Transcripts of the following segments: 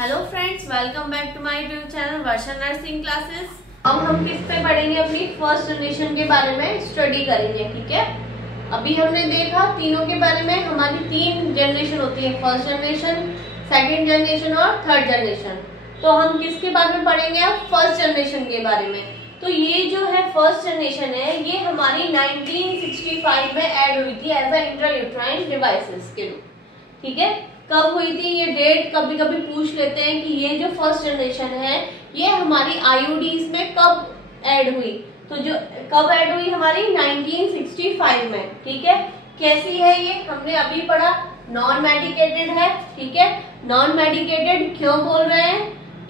Hello friends, welcome back to my YouTube channel Varsha nursing classes. अब हम किस पे पढ़ेंगे? अपनी फर्स्ट जनरेशन के बारे में स्टडी करेंगे। ठीक है, अभी हमने देखा तीनों के बारे में। हमारी तीन जनरेशन होती है, फर्स्ट जनरेशन, सेकंड जनरेशन और थर्ड जनरेशन। तो हम किसके बारे में पढ़ेंगे? अब फर्स्ट जनरेशन के बारे में। तो ये जो है फर्स्ट जनरेशन है, ये हमारी 1965 में ऐड हुई थी एज अ इंट्रायूट्राइन डिवाइसेस के रूप। ठीक है, कब हुई थी ये डेट कभी कभी पूछ लेते हैं कि ये जो फर्स्ट जनरेशन है ये हमारी आईयूडीज में कब ऐड हुई। तो जो कब ऐड हुई हमारी 1965 में। ठीक है, कैसी है ये हमने अभी पढ़ा, नॉन मेडिकेटेड है। ठीक है, नॉन मेडिकेटेड क्यों बोल रहे हैं?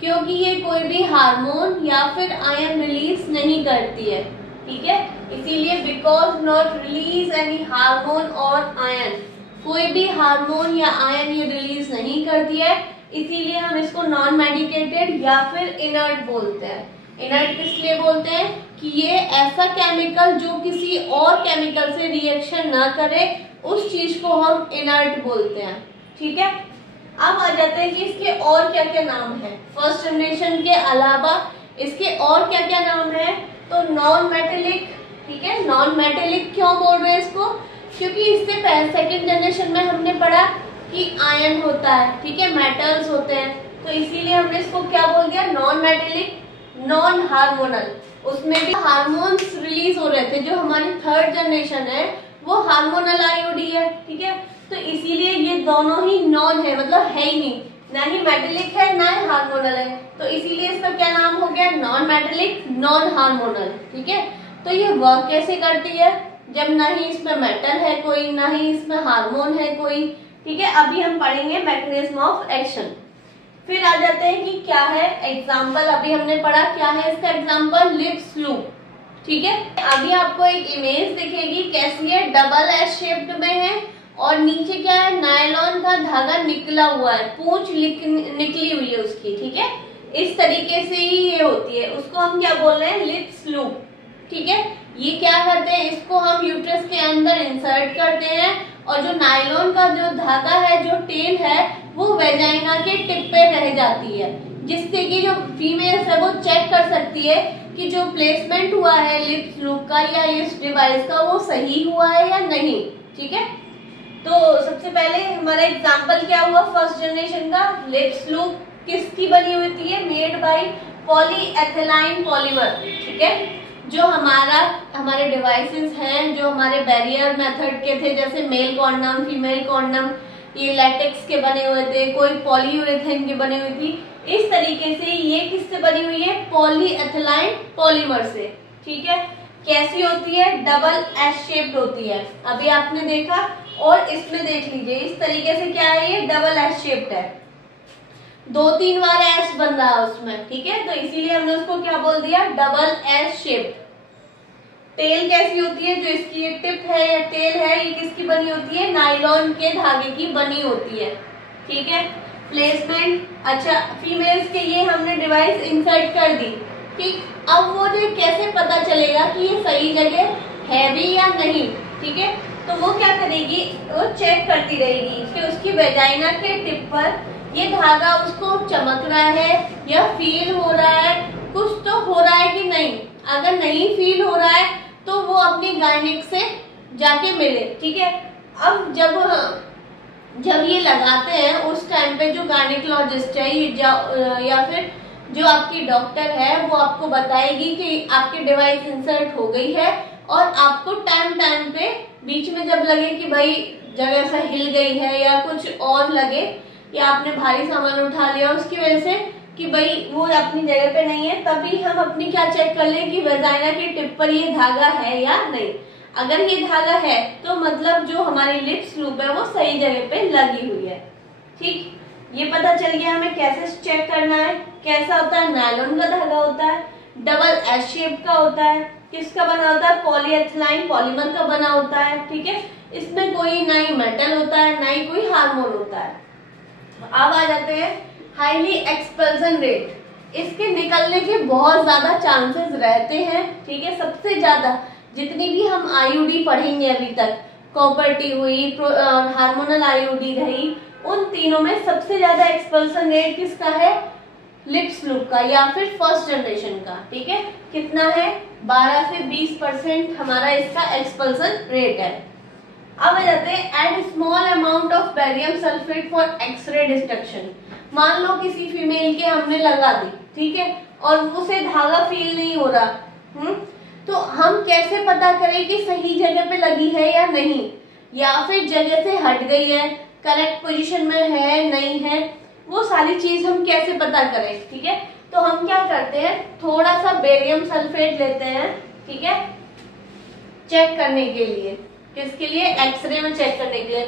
क्योंकि ये कोई भी हार्मोन या फिर आयन रिलीज नहीं करती है। ठीक है, इसीलिए because not release any hormone और आयन, कोई भी हार्मोन या आयन ये रिलीज नहीं करती है, इसीलिए हम इसको नॉन मेडिकेटेड या फिर इनर्ट बोलते हैं। इनर्ट किस लिए बोलते हैं? कि ये ऐसा केमिकल जो किसी और केमिकल से रिएक्शन ना करे, उस चीज को हम इनर्ट बोलते हैं। ठीक है, अब आ जाते हैं कि इसके और क्या क्या नाम है। फर्स्ट जनरेशन के अलावा इसके और क्या क्या नाम है? तो नॉन मेटेलिक। ठीक है, नॉन मेटेलिक क्यों बोल रहे हैं इसको? क्योंकि इससे पहले सेकेंड जनरेशन में हमने पढ़ा कि आयन होता है, ठीक है, मेटल्स होते हैं, तो इसीलिए हमने इसको क्या बोल दिया? Non metallic, non hormonal. उसमें भी हार्मोन्स रिलीज हो रहे थे। जो हमारी थर्ड जनरेशन है वो हार्मोनल आईओडी है। ठीक है, तो इसीलिए ये दोनों ही नॉन है, मतलब है ही नहीं, ना ही मेटेलिक है ना ही हार्मोनल है। तो इसीलिए इसका क्या नाम हो गया? Non metallic, non hormonal. ठीक है, तो ये वर्क कैसे करती है? जब ना ही इसमें मेटल है कोई, ना ही इसमें हार्मोन है कोई। ठीक है, अभी हम पढ़ेंगे मैकेनिज्म ऑफ एक्शन। फिर आ जाते हैं कि क्या है एग्जाम्पल। अभी हमने पढ़ा क्या है इसका एग्जाम्पल, लिप्स लूप। ठीक है, अभी आपको एक इमेज दिखेगी, कैसी है? डबल एस शेप्ड में है और नीचे क्या है? नायलॉन का धागा निकला हुआ है, पूंछ निकली हुई है उसकी। ठीक है, इस तरीके से ही ये होती है, उसको हम क्या बोल रहे हैं? Lips loop. ठीक है, ये क्या करते हैं? इसको हम यूट्रस के अंदर इंसर्ट करते हैं और जो नायलॉन का जो धागा है, जो टेल है, वो वेजाइना के टिप पे रह जाती है, जिससे कि जो फीमेल्स है वो चेक कर सकती है कि जो प्लेसमेंट हुआ है लिप्स लूप का या इस डिवाइस का वो सही हुआ है या नहीं। ठीक है, तो सबसे पहले हमारा एग्जाम्पल क्या हुआ फर्स्ट जनरेशन का? लिप्स लूप किसकी बनी हुई है? Made by polyethylene polymer. ठीक है, जो हमारे डिवाइसेस हैं, जो हमारे बैरियर मेथड के थे, जैसे मेल कॉन्डम, फीमेल कॉन्डम, ये लैटेक्स के बने हुए थे, कोई पॉलीयूरेथेन के बने हुई थी। इस तरीके से ये किससे बनी हुई है? पॉलीएथिलीन पॉलीमर से। ठीक है, कैसी होती है? डबल एस शेप्ड होती है, अभी आपने देखा। और इसमें देख लीजिए, इस तरीके से क्या है? ये डबल एस शेप्ड है, 2-3 बार एस बन रहा है उसमें। ठीक है, तो इसीलिए हमने उसको क्या बोल दिया? Double S shaped. टेल कैसी होती है? जो इसकी ये टिप है या टेल है, ये किसकी बनी होती है? नायलॉन के धागे की बनी होती है। ठीक है, प्लेसमेंट, अच्छा फीमेल्स के ये हमने डिवाइस इंसर्ट कर दी। ठीक, अब वो जो कैसे पता चलेगा कि ये सही जगह है भी या नहीं? ठीक है, तो वो क्या करेगी? वो चेक करती रहेगी कि उसकी वेजाइना के टिप पर ये धागा उसको चमक रहा है या फील हो रहा है, कुछ तो हो रहा है कि नहीं। अगर नहीं फील हो रहा है तो वो अपनी गायनिक से जाके मिले। ठीक है, अब जब ये लगाते हैं उस टाइम पे जो गायनिकोलॉजिस्ट है या फिर जो आपकी डॉक्टर है, वो आपको बताएगी कि आपकी डिवाइस इंसर्ट हो गई है। और आपको टाइम पे बीच में जब लगे कि भाई जगह से हिल गई है या कुछ और लगे, या आपने भारी सामान उठा लिया उसकी वजह से कि भाई वो अपनी जगह पे नहीं है, तभी हम अपनी क्या चेक कर ले कि वेजाइना की टिप पर ये धागा है या नहीं। अगर ये धागा है तो मतलब जो हमारी लिप्स लूप है वो सही जगह पे लगी हुई है। ठीक, ये पता चल गया हमें कैसे चेक करना है। कैसा होता है? नायलॉन का धागा होता है, डबल एस शेप का होता है। किसका बना होता है? पॉलीएथिलीन पॉलीमर का बना होता है। ठीक है, इसमें कोई ना ही मेटल होता है ना ही कोई हार्मोन होता है। अब आ जाते हैं हाईली एक्सपल्सन रेट। इसके निकलने के बहुत ज्यादा चांसेस रहते हैं। ठीक है, सबसे ज्यादा जितनी भी हम आईयूडी पढ़ेंगे अभी तक, कॉपर टी हुई, हार्मोनल आईयूडी रही, उन तीनों में सबसे ज्यादा एक्सपल्सन रेट किसका है? लिप्स लूप का या फिर फर्स्ट जनरेशन का। ठीक है, कितना है? 12 से 20% हमारा इसका एक्सपल्सन रेट है। अब आ जाते हैं add small amount of barium sulphate for x ray destruction. मान लो किसी फीमेल के हमने लगा दी, ठीक है, और उसे धागा फील नहीं हो रहा, तो हम कैसे पता करें कि सही जगह पे लगी है या नहीं, या फिर जगह से हट गई है, करेक्ट पोजीशन में है नहीं है, वो सारी चीज हम कैसे पता करें? ठीक है, तो हम क्या करते हैं, थोड़ा सा बेरियम सल्फेट लेते हैं, ठीक है, चेक करने के लिए। किसके लिए? एक्सरे में चेक करने के लिए।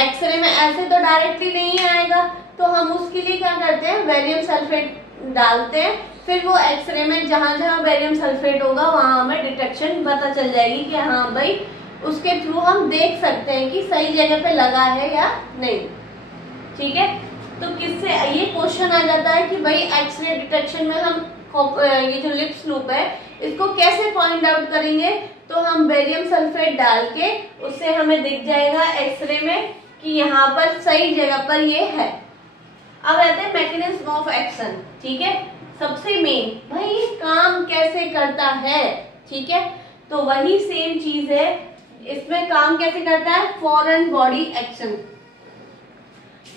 एक्सरे में ऐसे तो डायरेक्टली नहीं आएगा, तो हम उसके लिए क्या करते हैं, बेरियम सल्फेट डालते हैं, फिर वो एक्सरे में जहां जहां बेरियम सल्फेट होगा वहां हमें डिटेक्शन पता चल जाएगी कि हाँ भाई, उसके थ्रू हम देख सकते हैं कि सही जगह पे लगा है या नहीं। ठीक है, तो किससे ये क्वेश्चन आ जाता है कि भाई एक्सरे डिटेक्शन में हम ये जो लिप्स लूप है इसको कैसे फाइंड आउट करेंगे? तो हम बेरियम सल्फेट डाल के उससे हमें दिख जाएगा एक्सरे में कि यहाँ पर सही जगह पर ये है। अब आते हैं मैकेनिज्म ऑफ एक्शन। ठीक है, सबसे मेन भाई ये काम कैसे करता है? ठीक है, तो वही सेम चीज है, इसमें काम कैसे करता है? Foreign body action.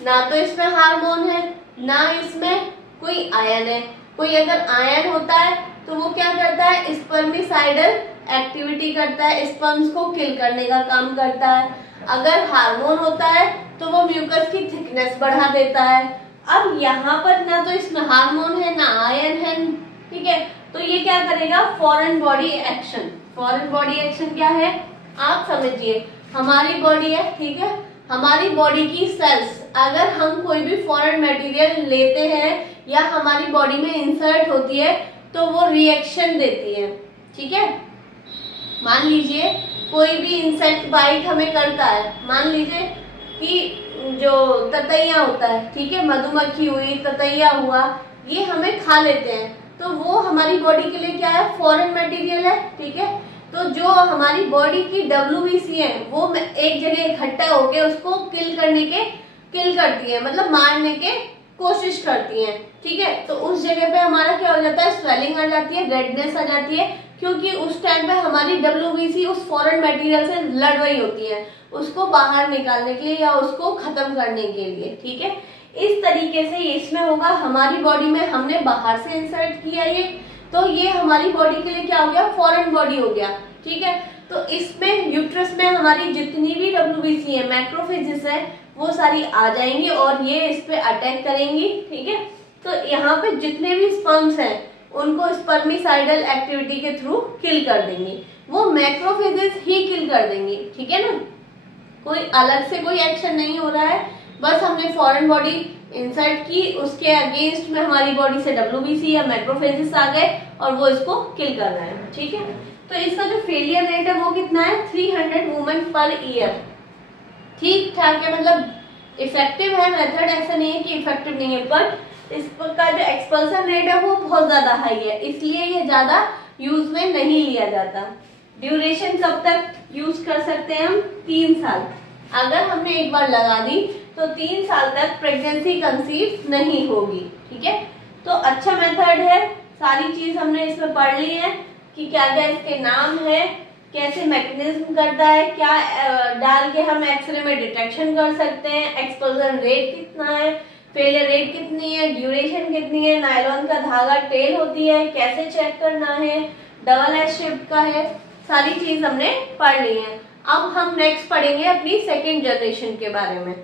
ना तो इसमें हार्मोन है, ना इसमें कोई आयन है। कोई अगर आयन होता है तो वो क्या करता है? स्पर्मिसाइडल एक्टिविटी करता है, स्पर्म्स को किल करने का काम करता है। अगर हार्मोन होता है तो वो म्यूकस की थिकनेस बढ़ा देता है। अब यहाँ पर ना तो इसमें हार्मोन है ना आयन है, ठीक है, तो ये क्या करेगा? Foreign body action. Foreign body action क्या है? आप समझिए, हमारी बॉडी है, ठीक है, हमारी बॉडी की सेल्स अगर हम कोई भी फॉरेन मटेरियल लेते हैं या हमारी बॉडी में इंसर्ट होती है तो वो रिएक्शन देती है। ठीक है, मान लीजिए कोई भी इंसेक्ट बाइट हमें करता है, मान लीजिए कि जो ततैया होता है, ठीक है, मधुमक्खी हुई, ततैया हुआ, ये हमें खा लेते हैं, तो वो हमारी बॉडी के लिए क्या है? फॉरेन मटेरियल है। ठीक है, तो जो हमारी बॉडी की WBC है वो एक जगह इकट्ठा होके उसको किल करती है, मतलब मारने के कोशिश करती हैं। ठीक है, तो उस जगह पे हमारा क्या हो जाता है? स्वेलिंग आ जाती है, रेडनेस आ जाती है, क्योंकि उस टाइम पे हमारी WBC उस फॉरेन मटेरियल से लड़ रही होती है, उसको बाहर निकालने के लिए या उसको खत्म करने के लिए। ठीक है, इस तरीके से इसमें होगा, हमारी बॉडी में हमने बाहर से इंसर्ट किया ये, तो ये हमारी बॉडी के लिए क्या हो गया? फॉरेन बॉडी हो गया। ठीक है, तो इसमें यूट्रस में हमारी जितनी भी WBC है, मैक्रोफेजेस है, वो सारी आ जाएंगी और ये इस पे अटैक करेंगी। ठीक है, तो यहाँ पे जितने भी स्पर्म्स हैं उनको स्पर्मिसाइडल एक्टिविटी के थ्रू किल कर देंगी, वो मैक्रोफेजेस ही किल कर देंगी। ठीक है ना, कोई अलग से कोई एक्शन नहीं हो रहा है, बस हमने फॉरेन बॉडी इंसर्ट की, उसके अगेंस्ट में हमारी बॉडी से WBC या मैक्रोफेजेस आ गए और वो इसको किल कर रहे हैं। ठीक है, तो इसका जो फेलियर रेट है वो कितना है? 300 वुमेन पर ईयर। ठीक ठाक है, मतलब इफेक्टिव है मेथड, ऐसा नहीं है कि इफेक्टिव नहीं है, पर इसका जो एक्सपल्सन रेट है वो बहुत ज्यादा हाई है, इसलिए ये ज्यादा यूज में नहीं लिया जाता। ड्यूरेशन कब तक यूज कर सकते हैं हम? 3 साल। अगर हमने एक बार लगा दी तो 3 साल तक प्रेगनेंसी कंसीव नहीं होगी। ठीक है, तो अच्छा मेथड है, सारी चीज हमने इसमें पढ़ ली है कि क्या क्या इसके नाम है, कैसे मैकेनिज्म करता है, क्या डाल के हम एक्सरे में डिटेक्शन कर सकते हैं, एक्सपोजर रेट कितना है, फेलियर रेट कितनी है, ड्यूरेशन कितनी है, नायलॉन का धागा टेल होती है, कैसे चेक करना है, डबल एस शेप का है, सारी चीज हमने पढ़ ली है। अब हम नेक्स्ट पढ़ेंगे अपनी सेकेंड जनरेशन के बारे में।